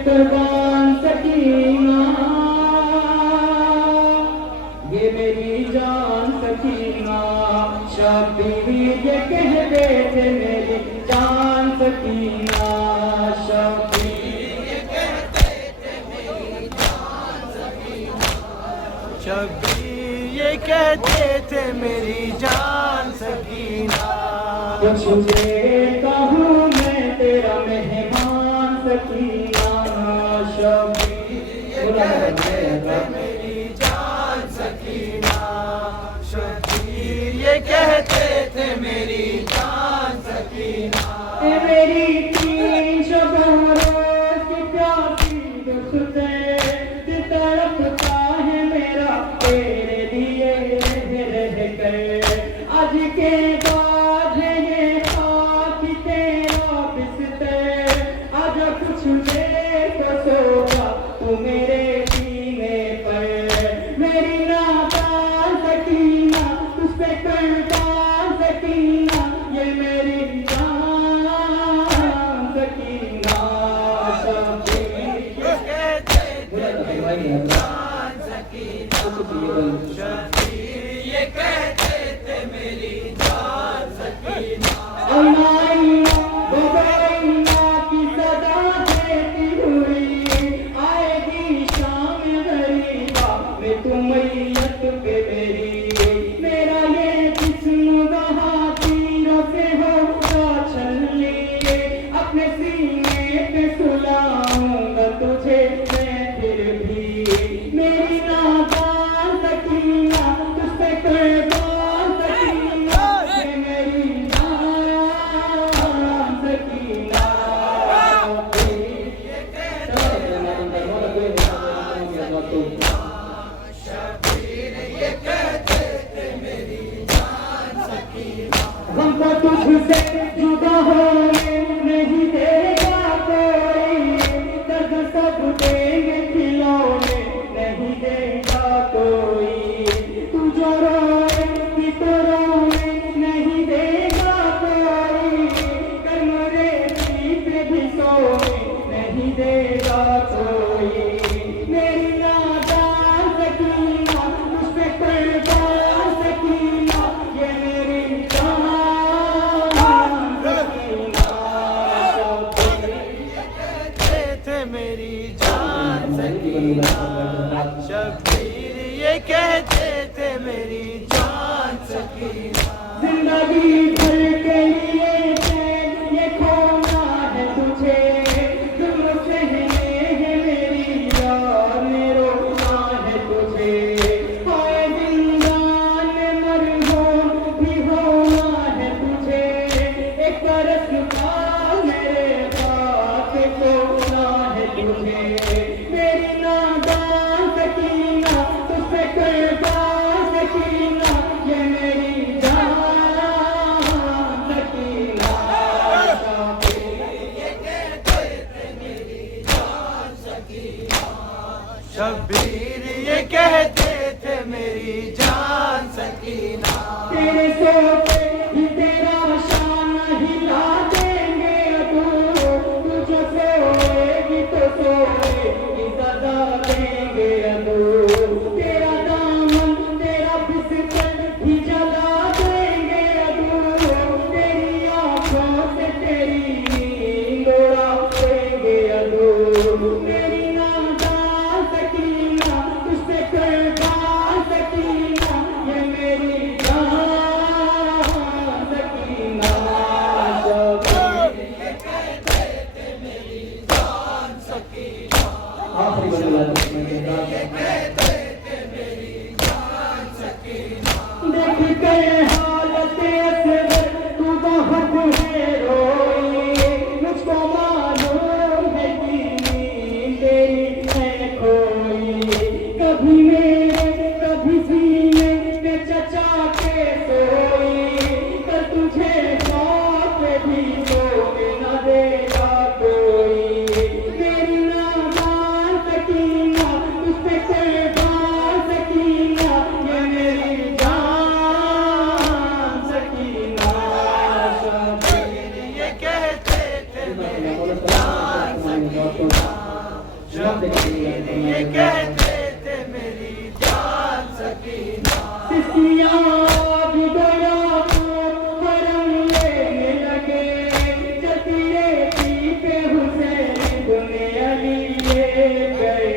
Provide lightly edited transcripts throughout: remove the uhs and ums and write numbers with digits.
कुर्बान सकीना, ये मेरी जान सकीना। शबीर ये कहते थे मेरी जान सकीना, शबीर ये कहते थे मेरी जान सकीना, शबीर ये कहते थे मेरी जान सकीना। कुछ देता हूँ मैं तेरा मेहमान सकीना, शबीर ये कहते थे मेरी जान सकीना, शबीर ये कहते थे मेरी जान सकीना। ए मेरी तीन शबरों की प्यासी दुखते, दिल तड़पता है मेरा तेरे लिए रह कर। आज के बाद है ये खाक तेरा बिस्तर, आजा कुछ देर को सोचा तू मेरे सीने पर। मेरी नादान सकीना, तुझ पे कुर्बान सकीना, ये मेरी जान सकीना। शबीर ये कहते थे जान सकीना, शबीर ये कहते थे मेरी जान सकीना। आईना बबाइना की सदा देती हुई, आएगी शाम गरीबा में तुम मैयत पे मेरी। मेरा ये जिस्म वहाँ तीरों से होगा छलनी, अपने सीने पे सुलाऊंगा तुझे मैं फिर भी। मेरी नादान सकीना, तुझ पे कुर्बान सकीना, ये मेरी जान सकीना। शबीर ये कहते थे मेरी जान सकीना। हमको तुझसे जुदा होने नहीं देगा कोई, दर्द सब देंगे खिलौने नहीं देगा कोई। तू जो रोए भी तो रोने नहीं देगा कोई, कमरे पे भी सोने नहीं देगा कोई। मेरी नादान सकीना, तुझ पे कुर्बान सकीना, ये मेरी जान सकीना। कहते थे मेरी जान सकीना, शबीर ये कहते थे मेरी जान सकीना। जिंदगी भर के लिए चैन ये खोना है तुझे, तुम सहने है मेरी यार रोना है तुझे। हाय जिंदान में मरहूम भी होना है तुझे, एक बरस का मेरे पास खोना है तुझे। मेरी नादान सकीना, तुझ पे कुर्बान सकीना, ये मेरी जान सकीना। शबीर ये कहते थे मेरी जान सकीना। तेरे सोते ही तेरा शान हिला देंगे अबू, तू जो सोएगी तो सोएगी सदा देंगे अबू। तेरा दामन तेरा बिस्तर ही जला देंगे अबू, तेरी आंखों से तेरी नींद उड़ा देंगे अबू। मेरी नादान सकीना, तुझ पे कुर्बान सकीना, ये मेरी जान सकीना। शबीर ये कहते थे मेरी जान सकीना, आखिरी बदला कहते थे मेरी जान सकीना। देख के हालत असगर तू बहुत है रोई, मुझको मालूम है कि नींद तेरी है खोई। कभी मेरे कभी सीने पे चचा के सोई, पर तुझे साथ भी सोने न देगा कोई। मेरी नादान सकीना, तुझ पे कुर्बान सकीना, ये मेरी जान ये कहते थे मेरी जान सकीना। सिसिया भी गया करम लेने लगे, चलती रहती पे हुसैन गुने अली ले गए।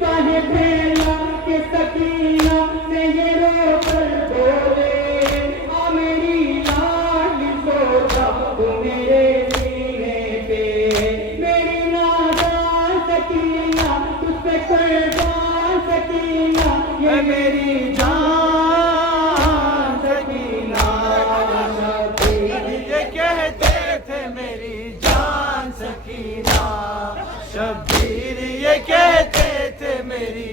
काहे फैला के सकीना से ये रोकर बोले, आ मेरी लाडली सोचा तू मेरे सीने पे। मेरी नादान सकीना तुझ पे कुर्बान सकीना, ये मेरी जान सकीना। ये कहते थे मेरी जान सकीना। शब्बीर ये कहते थे मेरी